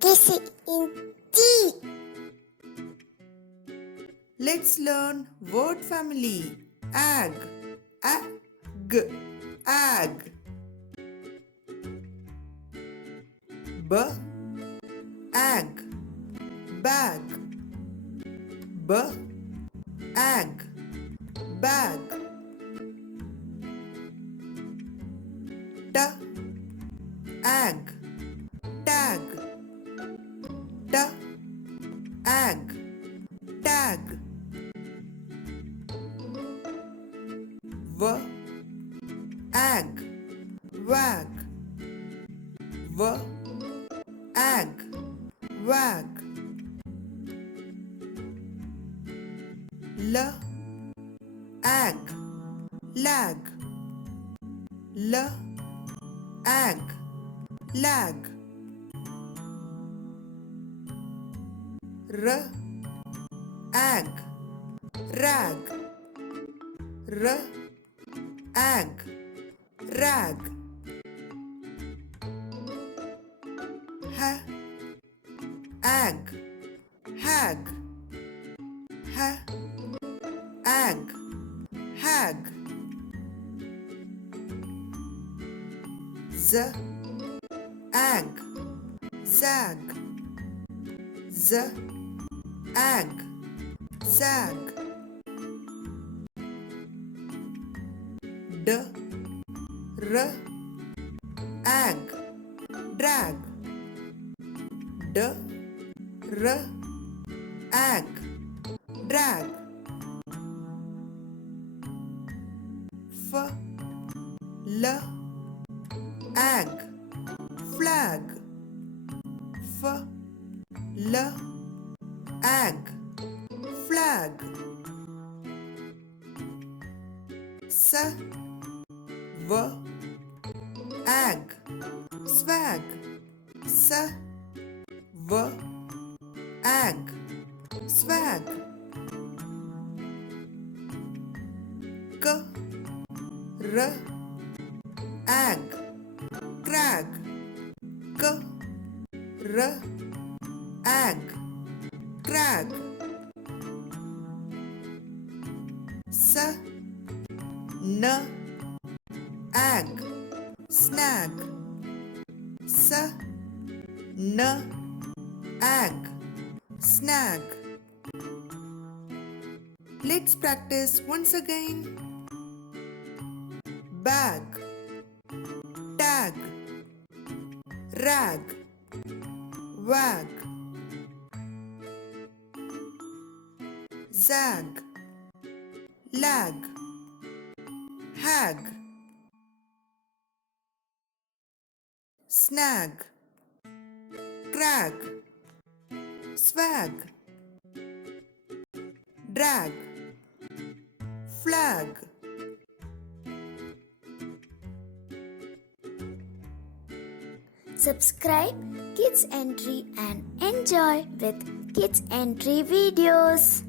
kissing in T. Let's learn word family. Ag, ag. B, ag, bag. B, ag, bag. T, ag, tag. T, ag, tag. V, ag, wag. V, ag, wag. L, ag, lag. L, ag, lag. R, ag, rag. R, ag, rag. H, ag, hag. H, ag, hag. Z, ag, zag. Z, ag, zag. D, r, ag, drag. D, r, ag, drag. F, l, ag, flag. F, l, ag, flag. S, v, ag, swag. S, v, ag, swag. K, r, ag, crag. K, r, ag, crag. S, n, ag, snag. S, n, ag, snag. Let's practice once again. Bag, tag, rag, wag. Zag, lag, hag. Snag, crag, swag. Drag, flag. Subscribe Kids Entry and enjoy with Kids Entry videos.